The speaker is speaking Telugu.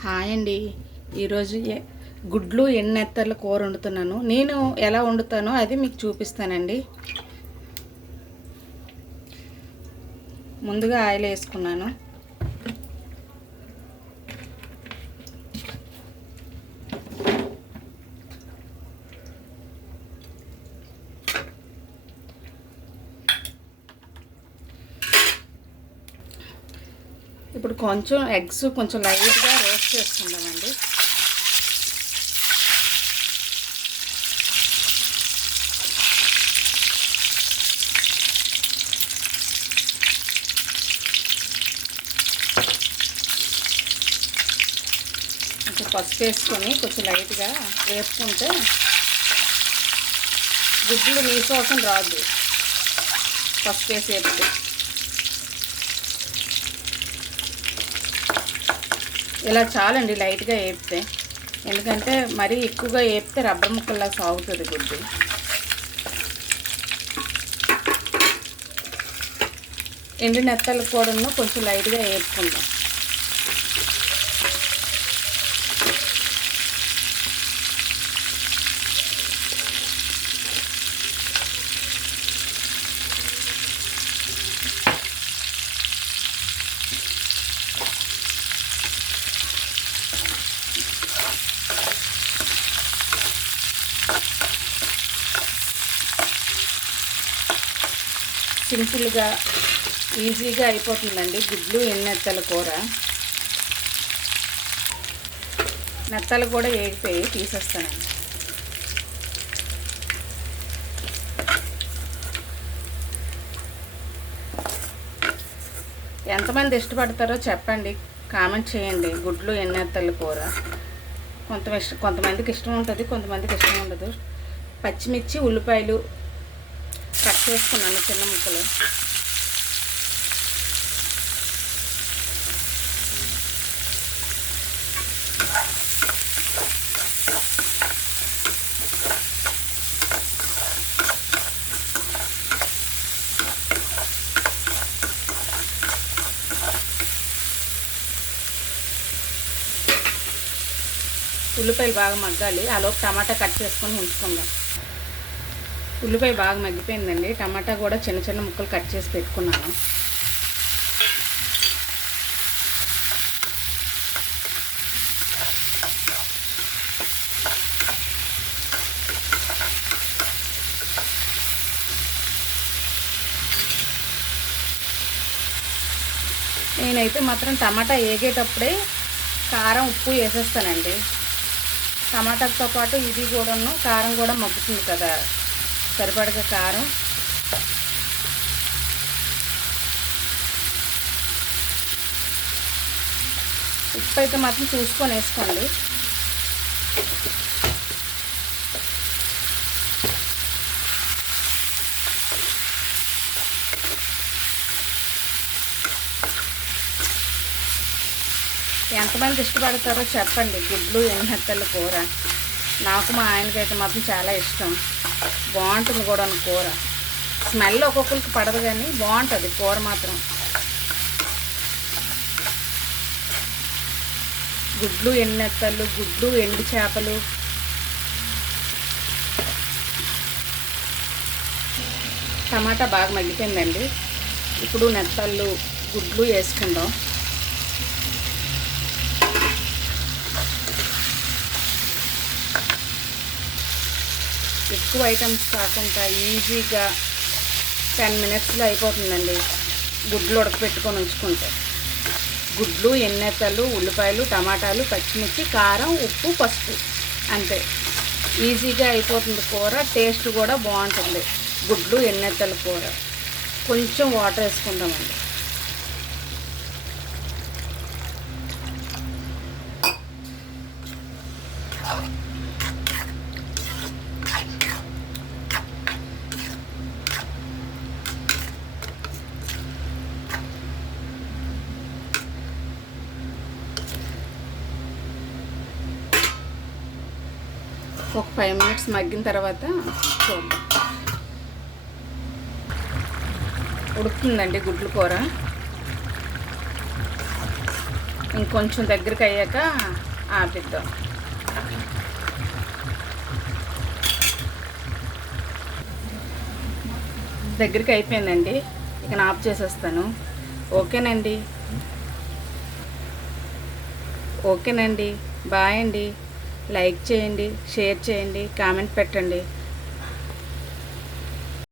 హాయ్ అండి. ఈరోజు గుడ్లు ఎన్నెత్తర్ల కూర వండుతున్నాను. నేను ఎలా వండుతానో అది మీకు చూపిస్తానండి. ముందుగా ఆయిల్ వేసుకున్నాను. ఇప్పుడు కొంచెం ఎగ్స్ కొంచెం లైట్గా రోస్ట్ చేసుకుందామండి. కొంచెం పసుపు వేసుకొని కొంచెం లైట్గా వేపుకుంటే గుడ్లు నీకోసం రాదు. పసుపు వేసి వేపితే ఇలా చాలండి, లైట్గా వేపితే. ఎందుకంటే మరీ ఎక్కువగా వేపితే రబ్బర్ ముక్కల్లా సాగుతుంది గుడ్డు. ఎండు నెత్తలు కూడా కొంచెం లైట్గా వేపుకుందాం. సింపుల్గా ఈజీగా అయిపోతుందండి గుడ్లు ఎన్నెత్తల కూర. నెత్తలు కూడా వేగిపోయి తీసేస్తానండి. ఎంతమంది ఇష్టపడతారో చెప్పండి, కామెంట్ చేయండి. గుడ్లు ఎన్నెత్తల కూర కొంతమందికి ఇష్టం ఉంటుంది, కొంతమందికి ఇష్టం ఉండదు. పచ్చిమిర్చి ఉల్లిపాయలు కట్ చేసుకున్నాను చిన్న ముక్కలు. ఉల్లిపాయలు బాగా మగ్గాలి. ఆలోపు టమాటా కట్ చేసుకొని ఉంచుకుందాం. ఉల్లిపాయ బాగా మగ్గిపోయిందండి. టమాటా కూడా చిన్న చిన్న ముక్కలు కట్ చేసి పెట్టుకున్నాను. నేనైతే మాత్రం టమాటా వేగేటప్పుడే కారం ఉప్పు వేసేస్తానండి. టమాటాతో పాటు ఇది కూడాను కారం కూడా మగ్గుతుంది కదా, సరిపడగా కారం. ఉప్పు అయితే మాత్రం చూసుకొని వేసుకోండి. ఎంతమంది ఇష్టపడతారో చెప్పండి గుడ్లు ఎన్నెత్తల కూర. నాకు మా ఆయనకైతే మాత్రం చాలా ఇష్టం. బాగుంటుంది కూడా కూర. స్మెల్ ఒక్కొక్కరికి పడదు కానీ బాగుంటుంది కూర మాత్రం. గుడ్లు ఎన్నెత్తలు, గుడ్లు ఎండు చేపలు. టమాటా బాగా మగ్గిపోయిందండి. ఇప్పుడు నెత్తళ్ళు గుడ్లు వేసుకుందాం. ఎక్కువ ఐటమ్స్ కాకుండా ఈజీగా 10 మినిట్స్లో అయిపోతుందండి గుడ్లు ఉడకపెట్టుకొని ఉంచుకుంటే. గుడ్లు ఎన్నెత్తలు ఉల్లిపాయలు టమాటాలు పచ్చిమిర్చి కారం ఉప్పు పసుపు అంతే. ఈజీగా అయిపోతుంది కూర. టేస్ట్ కూడా బాగుంటుంది గుడ్లు ఎన్నెత్తల కూర. కొంచెం వాటర్ వేసుకుందామండి. ఒక 5 మినిట్స్ మగ్గిన తర్వాత చూద్దాం. ఉడుకుతుందండి గుడ్ల కూర. ఇంకొంచెం దగ్గరికి అయ్యాక ఆపిద్దాం. దగ్గరికి అయిపోయిందండి, ఇక ఆఫ్ చేసేస్తాను. ఓకేనండి, బాయ్ అండి. లైక్ చేయండి, షేర్ చేయండి, కామెంట్ పెట్టండి.